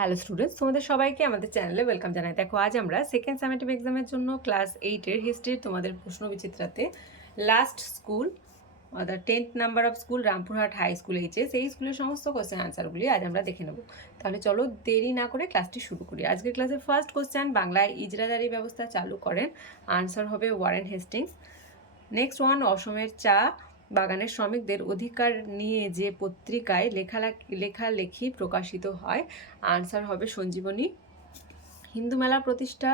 Hello students তোমাদের সবাইকে আমাদের চ্যানেলে ওয়েলকাম জানাই। দেখো, আজ আমরা সেকেন্ড সামেটিভ এক্সামের জন্য ক্লাস এইটের হিস্ট্রির তোমাদের প্রশ্ন বিচিত্রাতে লাস্ট স্কুল অর্থাৎ tenth number of school Rampurhat high school HS এই স্কুলের সমস্ত কোশ্চেন আনসারগুলি আজ আমরা দেখে নেব। তাহলে চলো দেরি না করে ক্লাসটি শুরু করি। আজকের ক্লাসের ফার্স্ট কোশ্চেন বাংলায় ইজরাদারি ব্যবস্থা চালু করেন। আনসার হবে ওয়ারেন হেস্টিংস। নেক্সট ওয়ান অসমের চা বাগানের শ্রমিকদের অধিকার নিয়ে যে পত্রিকায় লেখা লেখালেখি প্রকাশিত হয়, আনসার হবে সঞ্জীবনী। হিন্দু মেলা প্রতিষ্ঠা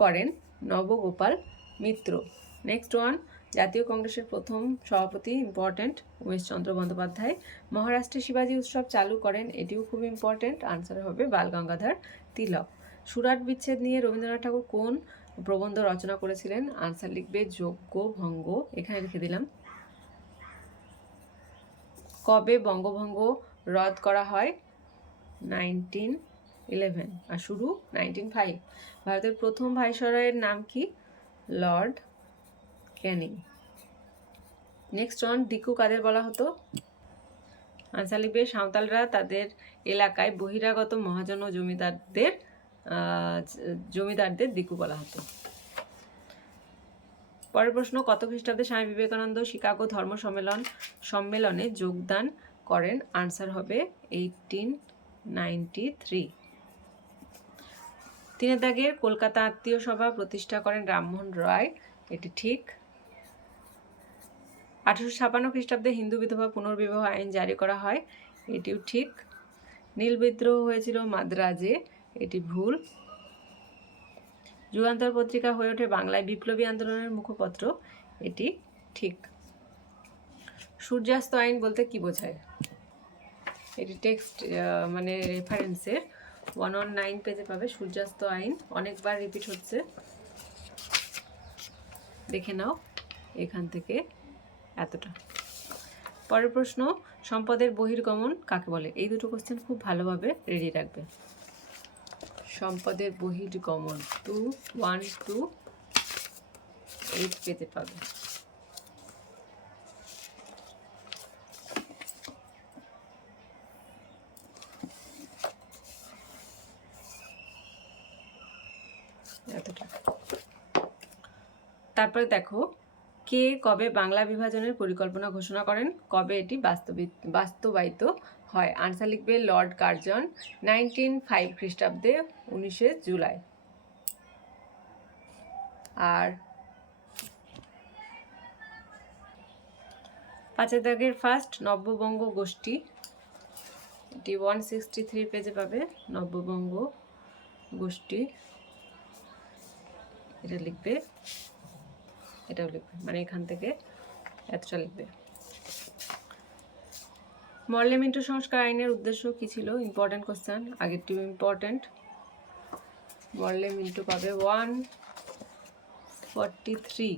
করেন নবগোপাল মিত্র। নেক্সট ওয়ান, জাতীয় কংগ্রেসের প্রথম সভাপতি ইম্পর্ট্যান্ট উমেশচন্দ্র বন্দ্যোপাধ্যায়। মহারাষ্ট্রে শিবাজী উৎসব চালু করেন, এটিও খুব ইম্পর্ট্যান্ট আনসার হবে বাল গঙ্গাধর তিলক। সুরাট বিচ্ছেদ নিয়ে রবীন্দ্রনাথ ঠাকুর কোন প্রবন্ধ রচনা করেছিলেন? আনসার লিখবে যোগ্য ভঙ্গ, এখানে লিখে দিলাম। কবে বঙ্গভঙ্গ রদ করা হয়? নাইনটিন ইলেভেন আর শুরু নাইনটিন ফাইভ ভারতের প্রথম ভাইসরয়ের নাম কি? লর্ড ক্যানিং নেক্সট অন দিকু কাদের বলা হতো? আনসার লিখবে সাঁওতালরা তাদের এলাকায় বহিরাগত মহাজন ও জমিদারদের জমিদারদের দিকু বলা হতো। পরের প্রশ্ন, কত খ্রিস্টাব্দে স্বামী বিবেকানন্দ শিকাগো ধর্ম সম্মেলন সম্মেলনে যোগদান করেন? আনসার হবে এইটিন নাইনটি থ্রি দাগের কলকাতা আত্মীয় সভা প্রতিষ্ঠা করেন রামমোহন রায়। এটি ঠিক। আঠারোশো ছাপান্ন খ্রিস্টাব্দে হিন্দু বিধবা পুনর্বিবাহ আইন জারি করা হয়। এটিও ঠিক। নীল বিদ্রোহ হয়েছিল মাদ্রাজে। এটি ভুল। যুগান্তর পত্রিকা হয়ে ওঠে বাংলায় বিপ্লবী আন্দোলনের মুখপত্র। এটি ঠিক। সূর্যাস্ত আইন বলতে কি বোঝায়? এটি টেক্সট মানে রেফারেন্সের ওয়ান অন নাইন পেজে পাবে সূর্যাস্ত আইন। অনেকবার রিপিট হচ্ছে। দেখে নাও এখান থেকে এতটা। পরের প্রশ্ন, সম্পদের বহির্গমন কাকে বলে? এই দুটো কোশ্চেন খুব ভালোভাবে রেডি রাখবে। সম্পদের বহির্গমন টু ওয়ান টু এইট পেতে পাবে। তারপরে দেখো কে কবে বাংলা বিভাজনের পরিকল্পনা ঘোষণা করেন? কবে এটি বাস্তবিত, বাস্তবায়িত হয়? আনসার লিখবে লর্ড কার্জন নাইনটিন ফাইভ খ্রিস্টাব্দে উনিশে জুলাই। আর পাঁচের দাগের ফার্স্ট নব্যবঙ্গ গোষ্ঠী, এটি ওয়ান সিক্সটি থ্রি পেজে পাবে, নব্যবঙ্গ গোষ্ঠী। এটা লিখবে এটাও লিখবে মানে এখান থেকে এতটা লিখবে। মরলে মিন্টু সংস্কার আইনের উদ্দেশ্য কী ছিল? ইম্পর্টেন্ট কোশ্চেন আগেরটি ইম্পর্টেন্ট মরলে মিন্টু পাবে one forty three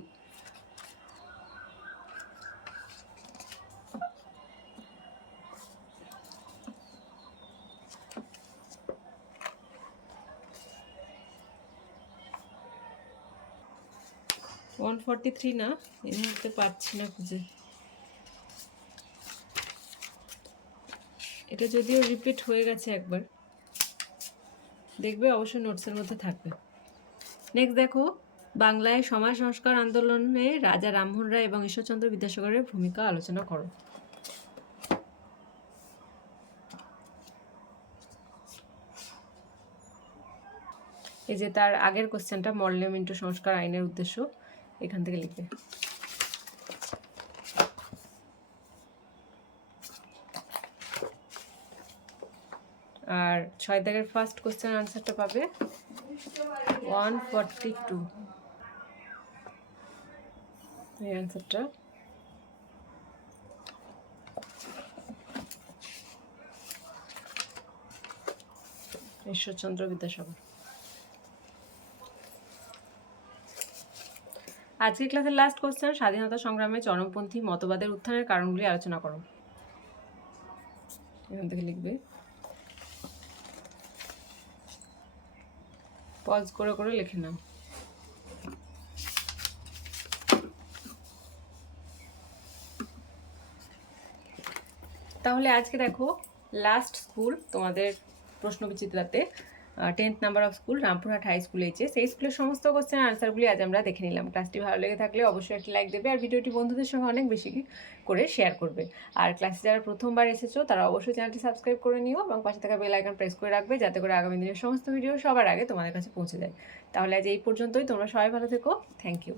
one forty three না? এই মুহূর্তে পাচ্ছি না খুঁজে। এটা যদিও রিপিট হয়ে গেছে একবার। দেখবে অবশ্যই নোটসের মধ্যে থাকবে। নেক্সট দেখো, বাংলায় সমাজ সংস্কার আন্দোলনে রাজা রামমোহন রায় এবং ঈশ্বরচন্দ্র বিদ্যাসাগরের ভূমিকা আলোচনা করো। এই যে তার আগের কোশ্চেনটা মল্লে মিন্টু সংস্কার আইনের উদ্দেশ্য। এখান থেকে লিখবে। আর ছয় দাগের ফার্স্ট কোশ্চেন আনসারটা পাবে ওয়ান ফর্টি টু এই আনসারটা ঈশ্বরচন্দ্র বিদ্যাসাগর। আজকের ক্লাসের লাস্ট কোশ্চেন স্বাধীনতা সংগ্রামে চরমপন্থী মতবাদের উত্থানের কারণগুলি আলোচনা করো। এখান থেকে লিখবে। পজ করে করে লিখে নাও। তাহলে আজকে দেখো লাস্ট স্কুল তোমাদের প্রশ্ন বিচিত্রাতে tenth number of school Rampurhat high school HS এই স্কুলের সমস্ত কোশ্চেন আনসারগুলি আজ আমরা দেখে নিলাম। ক্লাসটি ভালো লেগে থাকলে অবশ্যই একটি লাইক দেবে আর ভিডিওটি বন্ধুদের সঙ্গে অনেক বেশি করে শেয়ার করবে। আর ক্লাসে যারা প্রথমবার এসেছ, তারা অবশ্যই চ্যানেলটি সাবস্ক্রাইব করে নিও এবং পাশে থাকা বেল আইকন প্রেস করে রাখবে যাতে করে আগামী দিনের সমস্ত ভিডিও সবার আগে তোমাদের কাছে পৌঁছে যায়। তাহলে আজ এই পর্যন্তই, তোমরা সবাই ভালো থেকো। Thank you